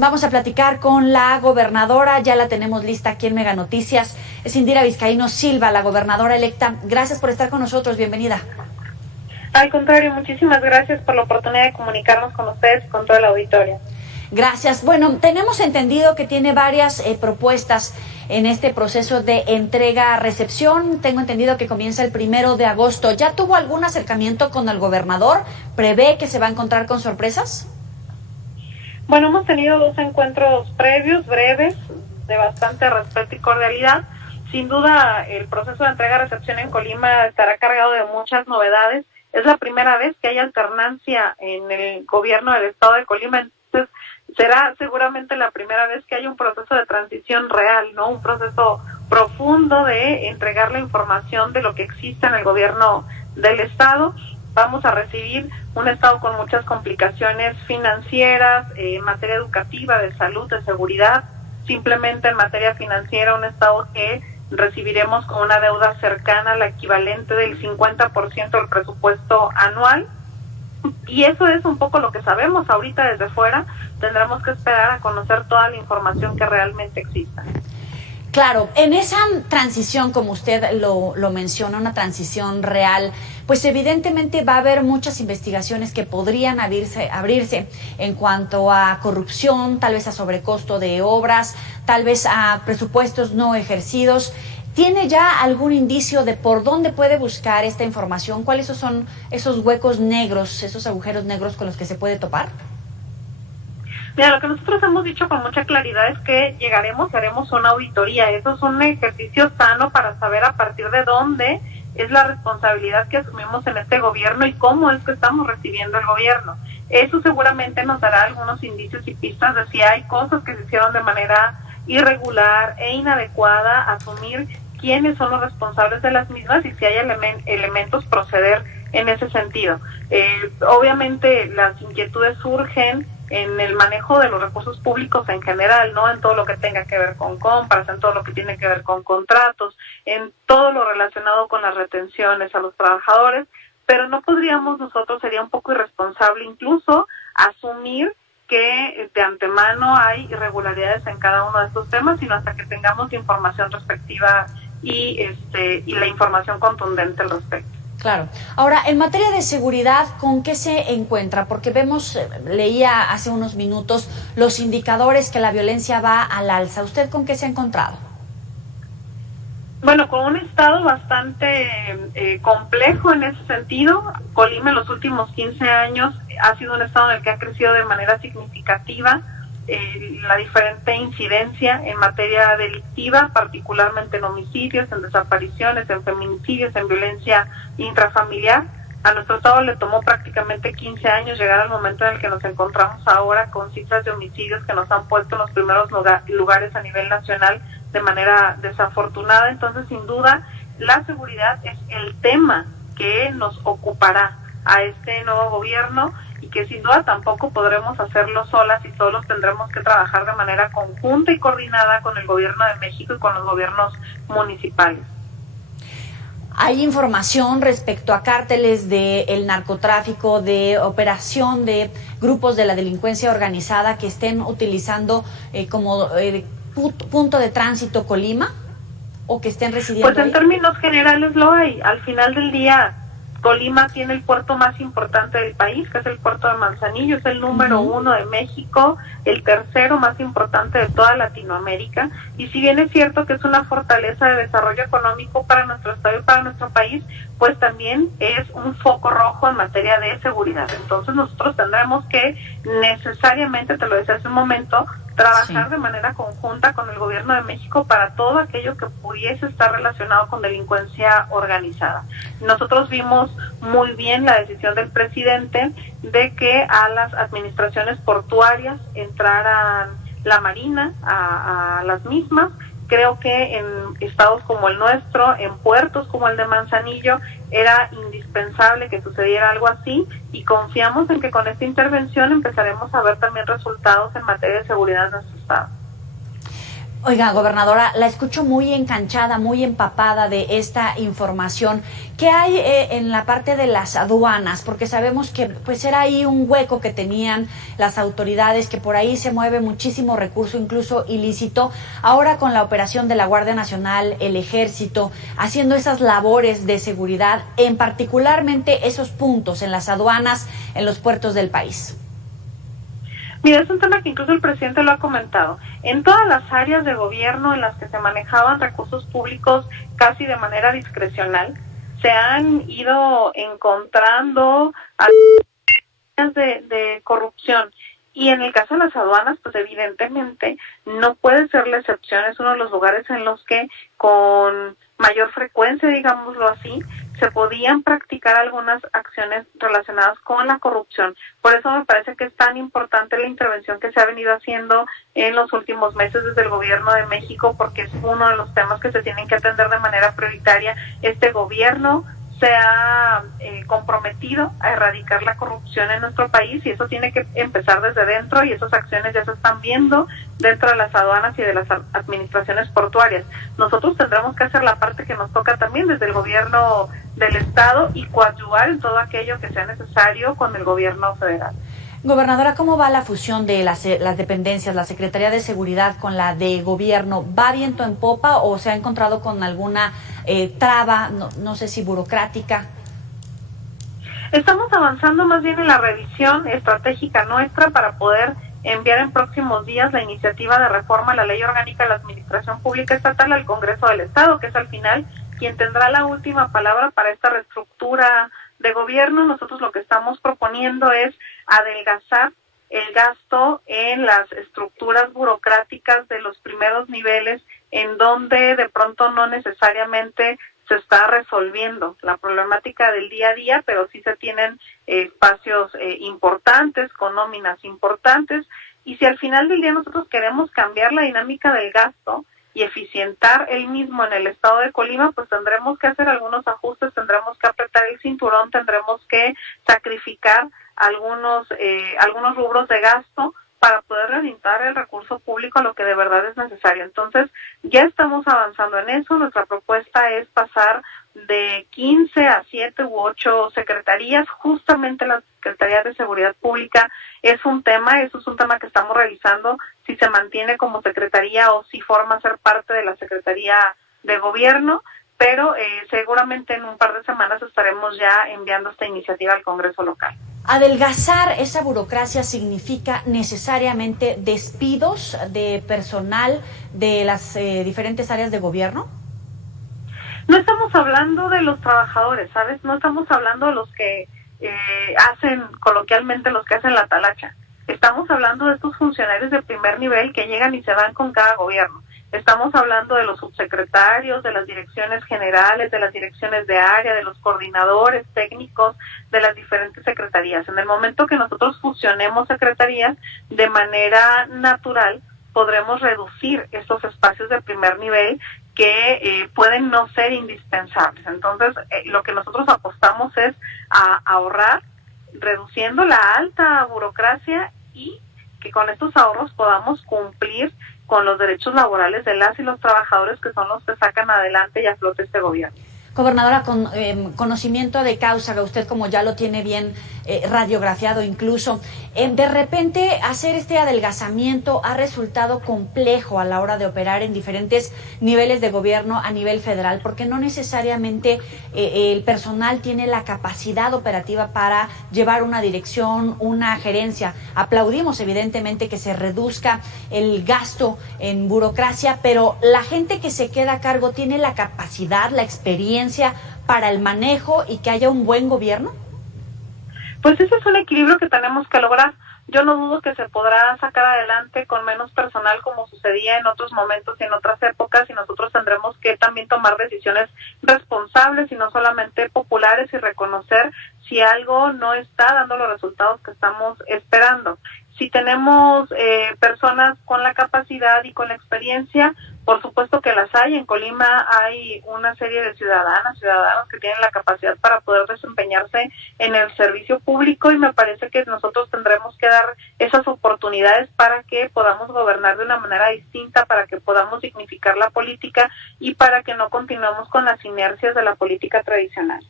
Vamos a platicar con la gobernadora, ya la tenemos lista aquí en Mega Noticias. Es Indira Vizcaíno Silva, la gobernadora electa. Gracias por estar con nosotros, bienvenida. Al contrario, muchísimas gracias por la oportunidad de comunicarnos con ustedes y con toda la auditoria. Gracias. Bueno, tenemos entendido que tiene varias propuestas en este proceso de entrega-recepción. Tengo entendido que comienza el 1 de agosto. ¿Ya tuvo algún acercamiento con el gobernador? ¿Prevé que se va a encontrar con sorpresas? Bueno, hemos tenido 2 encuentros previos, breves, de bastante respeto y cordialidad. Sin duda, el proceso de entrega-recepción en Colima estará cargado de muchas novedades. Es la primera vez que hay alternancia en el gobierno del estado de Colima, entonces será seguramente la primera vez que hay un proceso de transición real, ¿no? Un proceso profundo de entregar la información de lo que existe en el gobierno del estado. Vamos a recibir un estado con muchas complicaciones financieras, en materia educativa, de salud, de seguridad. Simplemente en materia financiera, un estado que recibiremos con una deuda cercana a la equivalente del 50% del presupuesto anual. Y eso es un poco lo que sabemos ahorita desde fuera. Tendremos que esperar a conocer toda la información que realmente exista. Claro, en esa transición, como usted lo menciona, una transición real, pues evidentemente va a haber muchas investigaciones que podrían abrirse en cuanto a corrupción, tal vez a sobrecosto de obras, tal vez a presupuestos no ejercidos. ¿Tiene ya algún indicio de por dónde puede buscar esta información? ¿Cuáles son esos huecos negros, esos agujeros negros con los que se puede topar? Mira, lo que nosotros hemos dicho con mucha claridad es que haremos una auditoría. Eso es un ejercicio sano para saber a partir de dónde es la responsabilidad que asumimos en este gobierno y cómo es que estamos recibiendo el gobierno. Eso seguramente nos dará algunos indicios y pistas de si hay cosas que se hicieron de manera irregular e inadecuada, asumir quiénes son los responsables de las mismas y si hay elementos proceder en ese sentido. Obviamente las inquietudes surgen en el manejo de los recursos públicos en general, ¿no? En todo lo que tenga que ver con compras, en todo lo que tiene que ver con contratos, en todo lo relacionado con las retenciones a los trabajadores, pero no podríamos nosotros, sería un poco irresponsable incluso, asumir que de antemano hay irregularidades en cada uno de estos temas, sino hasta que tengamos información respectiva y la información contundente al respecto. Claro. Ahora, en materia de seguridad, ¿con qué se encuentra? Porque leía hace unos minutos los indicadores que la violencia va al alza. ¿Usted con qué se ha encontrado? Bueno, con un estado bastante complejo en ese sentido. Colima en los últimos 15 años ha sido un estado en el que ha crecido de manera significativa la diferente incidencia en materia delictiva, particularmente en homicidios, en desapariciones, en feminicidios, en violencia intrafamiliar. A nuestro estado le tomó prácticamente 15 años llegar al momento en el que nos encontramos ahora con cifras de homicidios que nos han puesto en los primeros lugares a nivel nacional de manera desafortunada. Entonces, sin duda, la seguridad es el tema que nos ocupará a este nuevo gobierno y que sin duda tampoco podremos hacerlo solas y solos. Tendremos que trabajar de manera conjunta y coordinada con el gobierno de México y con los gobiernos municipales. ¿Hay información respecto a cárteles del narcotráfico, de operación de grupos de la delincuencia organizada que estén utilizando como punto de tránsito Colima o que estén residiendo Pues en ahí? términos generales lo hay. Al final del día, Colima tiene el puerto más importante del país, que es el puerto de Manzanillo, es el número 1 de México, el tercero más importante de toda Latinoamérica, y si bien es cierto que es una fortaleza de desarrollo económico para nuestro estado y para nuestro país, pues también es un foco rojo en materia de seguridad. Entonces nosotros tendremos que necesariamente, te lo decía hace un momento, trabajar de manera conjunta con el gobierno de México para todo aquello que pudiese estar relacionado con delincuencia organizada. Nosotros vimos muy bien la decisión del presidente de que a las administraciones portuarias entraran la Marina a las mismas. Creo que en estados como el nuestro, en puertos como el de Manzanillo, era indispensable que sucediera algo así y confiamos en que con esta intervención empezaremos a ver también resultados en materia de seguridad en nuestro estado. Oiga, gobernadora, la escucho muy enganchada, muy empapada de esta información. ¿Qué hay en la parte de las aduanas? Porque sabemos que pues era ahí un hueco que tenían las autoridades, que por ahí se mueve muchísimo recurso, incluso ilícito. Ahora con la operación de la Guardia Nacional, el Ejército, haciendo esas labores de seguridad, en particularmente esos puntos en las aduanas, en los puertos del país. Mira, es un tema que incluso el presidente lo ha comentado. En todas las áreas de gobierno en las que se manejaban recursos públicos casi de manera discrecional, se han ido encontrando áreas de corrupción. Y en el caso de las aduanas, pues evidentemente no puede ser la excepción. Es uno de los lugares en los que con mayor frecuencia, digámoslo así, se podían practicar algunas acciones relacionadas con la corrupción. Por eso me parece que es tan importante la intervención que se ha venido haciendo en los últimos meses desde el gobierno de México, porque es uno de los temas que se tienen que atender de manera prioritaria. Este gobierno se ha comprometido a erradicar la corrupción en nuestro país y eso tiene que empezar desde dentro y esas acciones ya se están viendo dentro de las aduanas y de las administraciones portuarias. Nosotros tendremos que hacer la parte que nos toca también desde el gobierno del Estado y coadyuvar en todo aquello que sea necesario con el gobierno federal. Gobernadora, ¿cómo va la fusión de las dependencias, la Secretaría de Seguridad con la de Gobierno? ¿Va viento en popa o se ha encontrado con alguna traba, no sé si burocrática? Estamos avanzando más bien en la revisión estratégica nuestra para poder enviar en próximos días la iniciativa de reforma a la Ley Orgánica de la Administración Pública Estatal al Congreso del Estado, que es al final quien tendrá la última palabra para esta reestructura de gobierno. Nosotros lo que estamos proponiendo es adelgazar el gasto en las estructuras burocráticas de los primeros niveles, en donde de pronto no necesariamente se está resolviendo la problemática del día a día, pero sí se tienen espacios importantes, con nóminas importantes, y si al final del día nosotros queremos cambiar la dinámica del gasto y eficientar el mismo en el estado de Colima, pues tendremos que hacer algunos ajustes, tendremos que apretar el cinturón, tendremos que sacrificar algunos rubros de gasto para poder orientar el recurso público a lo que de verdad es necesario. Entonces, ya estamos avanzando en eso. Nuestra propuesta es pasar de 15 a 7 u 8 secretarías. Justamente la Secretaría de Seguridad Pública es un tema, eso es un tema que estamos revisando, si se mantiene como secretaría o si forma a ser parte de la Secretaría de Gobierno, pero seguramente en un par de semanas estaremos ya enviando esta iniciativa al Congreso local. ¿Adelgazar esa burocracia significa necesariamente despidos de personal de las diferentes áreas de gobierno? No estamos hablando de los trabajadores, ¿sabes? No estamos hablando de los que hacen, coloquialmente, los que hacen la talacha. Estamos hablando de estos funcionarios de primer nivel que llegan y se van con cada gobierno. Estamos hablando de los subsecretarios, de las direcciones generales, de las direcciones de área, de los coordinadores técnicos de las diferentes secretarías. En el momento que nosotros fusionemos secretarías, de manera natural podremos reducir estos espacios de primer nivel que pueden no ser indispensables. Entonces, lo que nosotros apostamos es a ahorrar, reduciendo la alta burocracia y que con estos ahorros podamos cumplir con los derechos laborales de las y los trabajadores, que son los que sacan adelante y a flote este gobierno. Gobernadora, con conocimiento de causa, usted como ya lo tiene bien radiografiado incluso, de repente hacer este adelgazamiento ha resultado complejo a la hora de operar en diferentes niveles de gobierno a nivel federal, porque no necesariamente el personal tiene la capacidad operativa para llevar una dirección, una gerencia. Aplaudimos evidentemente que se reduzca el gasto en burocracia, pero la gente que se queda a cargo tiene la capacidad, la experiencia para el manejo y que haya un buen gobierno. Pues ese es un equilibrio que tenemos que lograr. Yo no dudo que se podrá sacar adelante con menos personal, como sucedía en otros momentos y en otras épocas, y nosotros tendremos que también tomar decisiones responsables y no solamente populares, y reconocer si algo no está dando los resultados que estamos esperando. Si tenemos personas con la capacidad y con la experiencia, por supuesto que las hay. En Colima hay una serie de ciudadanos que tienen la capacidad para poder desempeñarse en el servicio público, y me parece que nosotros tendremos que dar esas oportunidades para que podamos gobernar de una manera distinta, para que podamos dignificar la política y para que no continuemos con las inercias de la política tradicional.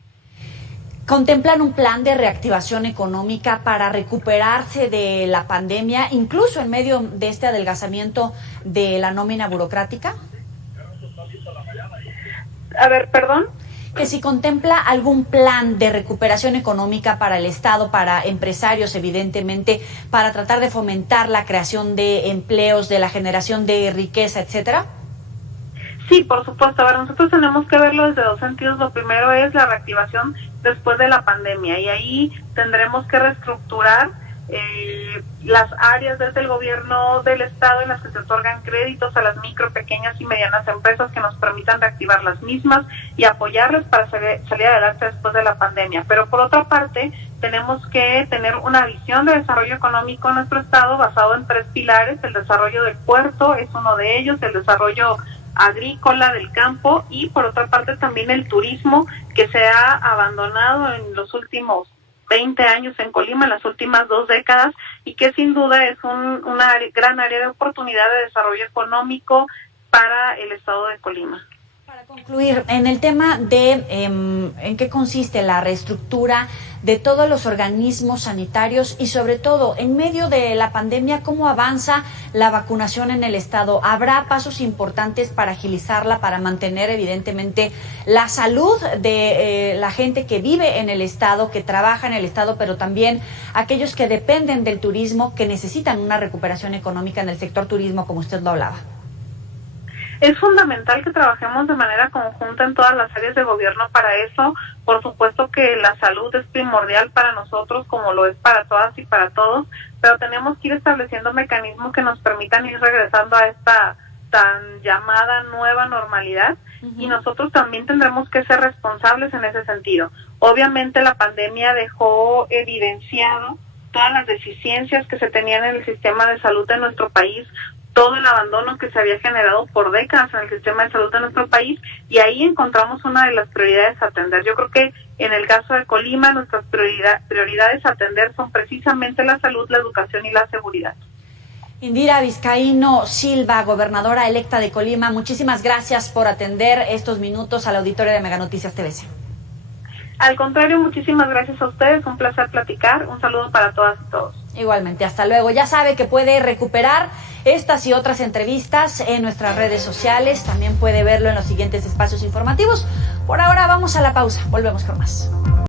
¿Contemplan un plan de reactivación económica para recuperarse de la pandemia, incluso en medio de este adelgazamiento de la nómina burocrática? A ver, perdón. Que si contempla algún plan de recuperación económica para el Estado, para empresarios, evidentemente, para tratar de fomentar la creación de empleos, de la generación de riqueza, etcétera. Sí, por supuesto. A ver, nosotros tenemos que verlo desde dos sentidos. Lo primero es la reactivación después de la pandemia, y ahí tendremos que reestructurar las áreas desde el gobierno del Estado en las que se otorgan créditos a las micro, pequeñas y medianas empresas que nos permitan reactivar las mismas y apoyarles para salir adelante después de la pandemia. Pero por otra parte, tenemos que tener una visión de desarrollo económico en nuestro Estado basado en 3 pilares. El desarrollo del puerto es uno de ellos, el desarrollo agrícola del campo, y por otra parte también el turismo, que se ha abandonado en los últimos 20 años en Colima, en las últimas 2 décadas, y que sin duda es una gran área de oportunidad de desarrollo económico para el Estado de Colima. Para concluir, en el tema de en qué consiste la reestructura de todos los organismos sanitarios y sobre todo en medio de la pandemia, ¿cómo avanza la vacunación en el Estado? ¿Habrá pasos importantes para agilizarla, para mantener evidentemente la salud de la gente que vive en el Estado, que trabaja en el Estado, pero también aquellos que dependen del turismo, que necesitan una recuperación económica en el sector turismo, como usted lo hablaba? Es fundamental que trabajemos de manera conjunta en todas las áreas de gobierno para eso. Por supuesto que la salud es primordial para nosotros, como lo es para todas y para todos, pero tenemos que ir estableciendo mecanismos que nos permitan ir regresando a esta tan llamada nueva normalidad, y nosotros también tendremos que ser responsables en ese sentido. Obviamente la pandemia dejó evidenciado todas las deficiencias que se tenían en el sistema de salud de nuestro país, todo el abandono que se había generado por décadas en el sistema de salud de nuestro país, y ahí encontramos una de las prioridades a atender. Yo creo que en el caso de Colima nuestras prioridades a atender son precisamente la salud, la educación y la seguridad. Indira Vizcaíno Silva, gobernadora electa de Colima, muchísimas gracias por atender estos minutos al auditorio de Mega Noticias TVC. Al contrario, muchísimas gracias a ustedes, un placer platicar, un saludo para todas y todos. Igualmente, hasta luego. Ya sabe que puede recuperar estas y otras entrevistas en nuestras redes sociales, también puede verlo en los siguientes espacios informativos. Por ahora vamos a la pausa, volvemos con más.